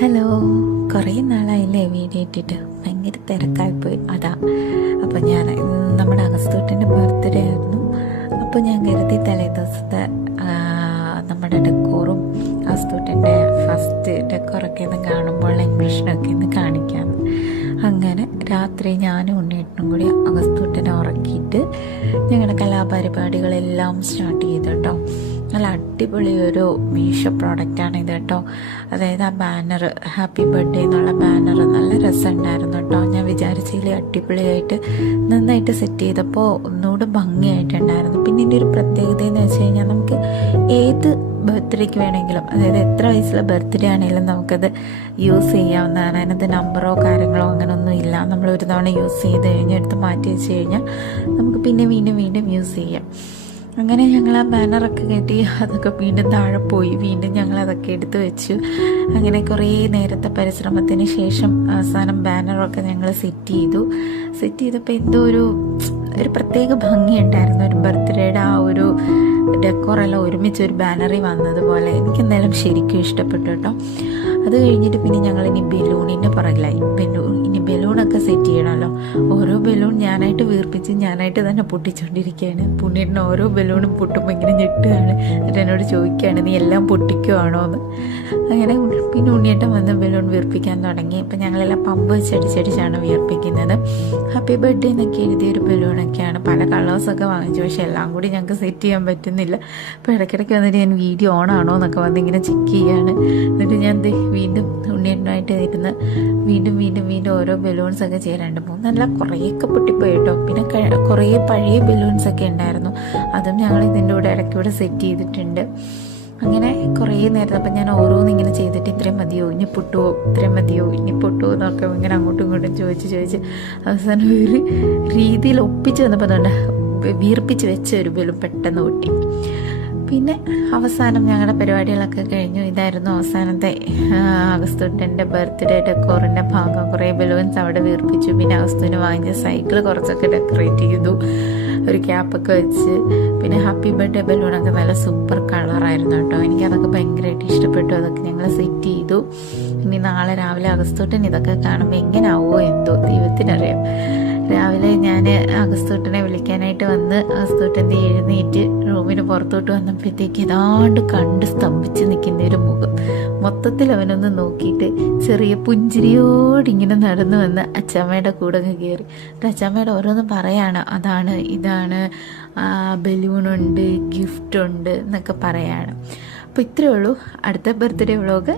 Hello, കുറേ നാളായില്ലേ video ഇട്ടിട്ട്? ഭയങ്കര തിരക്കായിപ്പോയി അതാ. അപ്പോൾ ഞാൻ നമ്മുടെ അഗസ്തൂട്ടൻ്റെ ബർത്ത്ഡേ ആയിരുന്നു. അപ്പോൾ ഞാൻ കരുതി തലേ ദിവസത്തെ നമ്മുടെ ഡെക്കോറും അഗസ്തൂട്ടൻ്റെ ഫസ്റ്റ് ഡെക്കോറൊക്കെ ഒന്ന് കാണുമ്പോൾ ഇംപ്രഷനൊക്കെ ഒന്ന് കാണിക്കാമെന്ന്. അങ്ങനെ രാത്രി ഞാനും ഉണ്ണിയേട്ടനും കൂടി അഗസ്തൂട്ടനെ ഉറക്കിയിട്ട് ഞങ്ങളുടെ കലാപരിപാടികളെല്ലാം സ്റ്റാർട്ട് ചെയ്തു കേട്ടോ. നല്ല അടിപൊളി ഒരു മീഷോ പ്രോഡക്റ്റാണ് ഇത് കേട്ടോ. അതായത് ആ ബാനർ, ഹാപ്പി ബർത്ത്ഡേ എന്നുള്ള ബാനർ നല്ല രസമുണ്ടായിരുന്നു കേട്ടോ. ഞാൻ വിചാരിച്ചതിൽ അടിപൊളിയായിട്ട് നന്നായിട്ട് സെറ്റ് ചെയ്തപ്പോൾ ഒന്നുകൂടെ ഭംഗിയായിട്ടുണ്ടായിരുന്നു. പിന്നെ ഇതിൻ്റെ ഒരു പ്രത്യേകത എന്ന് വെച്ച് കഴിഞ്ഞാൽ നമുക്ക് ഏത് ബർത്ത്ഡേക്ക് വേണമെങ്കിലും, അതായത് എത്ര വയസ്സിലെ ബർത്ത്ഡേ ആണെങ്കിലും നമുക്കത് യൂസ് ചെയ്യാവുന്നതാണ്. അതിനകത്ത് നമ്പറോ കാര്യങ്ങളോ അങ്ങനെയൊന്നും ഇല്ല. നമ്മൾ ഒരു തവണ യൂസ് ചെയ്ത് കഴിഞ്ഞാൽ എടുത്ത് മാറ്റി വെച്ച് കഴിഞ്ഞാൽ നമുക്ക് പിന്നെ വീണ്ടും വീണ്ടും യൂസ് ചെയ്യാം. അങ്ങനെ ഞങ്ങൾ ആ ബാനറൊക്കെ കെട്ടി അതൊക്കെ വീണ്ടും താഴെ പോയി. വീണ്ടും ഞങ്ങൾ അതൊക്കെ എടുത്ത് വെച്ചു. അങ്ങനെ കുറേ നേരത്തെ പരിശ്രമത്തിന് ശേഷം അവസാനം ബാനറൊക്കെ ഞങ്ങൾ സെറ്റ് ചെയ്തപ്പോൾ എന്തോ ഒരു പ്രത്യേക ഭംഗിയുണ്ടായിരുന്നു. ഒരു ബർത്ത്ഡേയുടെ ആ ഒരു ഡെക്കോറെല്ലാം ഒരുമിച്ച് ഒരു ബാനറിൽ വന്നതുപോലെ എനിക്കെന്തായാലും ശരിക്കും ഇഷ്ടപ്പെട്ടു കേട്ടോ. അത് കഴിഞ്ഞിട്ട് പിന്നെ ഞങ്ങൾ ഇനി ബലൂണിൻ്റെ പുറകിലായി. ഇനി ബലൂണൊക്കെ സെറ്റ് ചെയ്യണമല്ലോ. ഓരോ ബലൂൺ ഞാനായിട്ട് വീർപ്പിച്ച് ഞാനായിട്ട് തന്നെ പൊട്ടിച്ചുകൊണ്ടിരിക്കുകയാണ്. പുണ്ണിയേട്ടന് ഓരോ ബലൂണും പൊട്ടുമ്പോൾ ഇങ്ങനെ ഞെട്ടുകയാണ്. എന്നിട്ട് എന്നോട് ചോദിക്കുകയാണ്, നീ എല്ലാം പൊട്ടിക്കുവാണോ എന്ന്. അങ്ങനെ പിന്നെ ഉണ്ണിയേട്ടൻ വന്ന് ബലൂൺ വീർപ്പിക്കാൻ തുടങ്ങി. അപ്പം ഞങ്ങളെല്ലാം പമ്പ് വെച്ചടിച്ചടിച്ചാണ് വീർപ്പിക്കുന്നത്. ഹാപ്പി ബർത്ത്ഡേ എന്നൊക്കെ എഴുതിയൊരു ബലൂണൊക്കെയാണ്. പല കളേഴ്സൊക്കെ വാങ്ങിച്ചു, പക്ഷേ എല്ലാം കൂടി ഞങ്ങൾക്ക് സെറ്റ് ചെയ്യാൻ പറ്റുന്നില്ല. അപ്പോൾ ഇടയ്ക്കിടയ്ക്ക് വന്നിട്ട് ഞാൻ വീഡിയോ ഓൺ ആണോ എന്നൊക്കെ വന്ന് ഇങ്ങനെ ചെക്ക് ചെയ്യാണ്. എന്നിട്ട് ഞാൻ വീണ്ടും ഉണ്ണിയേട്ടനായിട്ട് ഇരുന്ന് വീണ്ടും വീണ്ടും വീണ്ടും ഓരോ ബലൂൺസൊക്കെ ചെയ്യാറുണ്ട്. നല്ല കുറേയൊക്കെ പൊട്ടിപ്പോയി കേട്ടോ. പിന്നെ കുറേ പഴയ ബലൂൺസൊക്കെ ഉണ്ടായിരുന്നു. അതും ഞങ്ങൾ ഇതിൻ്റെ കൂടെ ഇടയ്ക്കൂടെ സെറ്റ് ചെയ്തിട്ടുണ്ട്. അങ്ങനെ കുറേ നേരം അപ്പം ഞാൻ ഓരോന്നിങ്ങനെ ചെയ്തിട്ട് ഇത്രയും മതിയോ, ഇനി പൊട്ടുവോ, ഇത്രയും മതിയോ, ഇനി പൊട്ടുവോ എന്നൊക്കെ ഇങ്ങനെ അങ്ങോട്ടും ഇങ്ങോട്ടും ചോദിച്ച് അവസാനം ഒരു രീതിയിൽ ഒപ്പിച്ച് വന്നപ്പോൾ തന്നെ വീർപ്പിച്ച് വെച്ച ഒരു ബലൂൺ പെട്ടെന്ന് പൊട്ടി. പിന്നെ അവസാനം ഞങ്ങളുടെ പരിപാടികളൊക്കെ കഴിഞ്ഞു. ഇതായിരുന്നു അവസാനത്തെ അഗസ്തൂട്ടൻ്റെ ബർത്ത്ഡേ ഡെക്കോറിൻ്റെ ഭാഗം. കുറേ ബലൂൺസ് അവിടെ വീർപ്പിച്ചു. പിന്നെ അഗസ്തുവിന് വാങ്ങിച്ച സൈക്കിൾ കുറച്ചൊക്കെ ഡെക്കറേറ്റ് ചെയ്തു, ഒരു ക്യാപ്പൊക്കെ വെച്ച്. പിന്നെ ഹാപ്പി ബർത്ത്ഡേ ബലൂണൊക്കെ നല്ല സൂപ്പർ കളറായിരുന്നു കേട്ടോ. എനിക്കതൊക്കെ ഭയങ്കരമായിട്ട് ഇഷ്ടപ്പെട്ടു. അതൊക്കെ ഞങ്ങൾ സെറ്റ് ചെയ്തു. ഇനി നാളെ രാവിലെ അഗസ്തൂട്ടൻ ഇതൊക്കെ കാണുമ്പോൾ എങ്ങനെയാവോ എന്തോ ദൈവത്തിനറിയാം. രാവിലെ ഞാൻ അഗസ്തൂട്ടനെ വിളിക്കാനായിട്ട് വന്ന് അഗസ്തൂട്ടൻ്റെ എഴുന്നേറ്റ് റൂമിന് പുറത്തോട്ട് വന്നപ്പോഴത്തേക്ക് ഏതാണ്ട് കണ്ട് സ്തംഭിച്ച് നിൽക്കുന്ന ഒരു മുഖം. മൊത്തത്തിൽ അവനൊന്ന് നോക്കിയിട്ട് ചെറിയ പുഞ്ചിരിയോടിങ്ങനെ നടന്നു വന്ന് അച്ചാമ്മയുടെ കൂടെ അങ്ങ് കയറി. അച്ചാമ്മയുടെ ഓരോന്ന് പറയാണ്, അതാണ് ഇതാണ്, ബലൂണുണ്ട്, ഗിഫ്റ്റുണ്ട് എന്നൊക്കെ പറയാണ്. അപ്പോൾ ഇത്രയേ ഉള്ളൂ. അടുത്ത ബർത്ത്ഡേ വ്ളോഗ്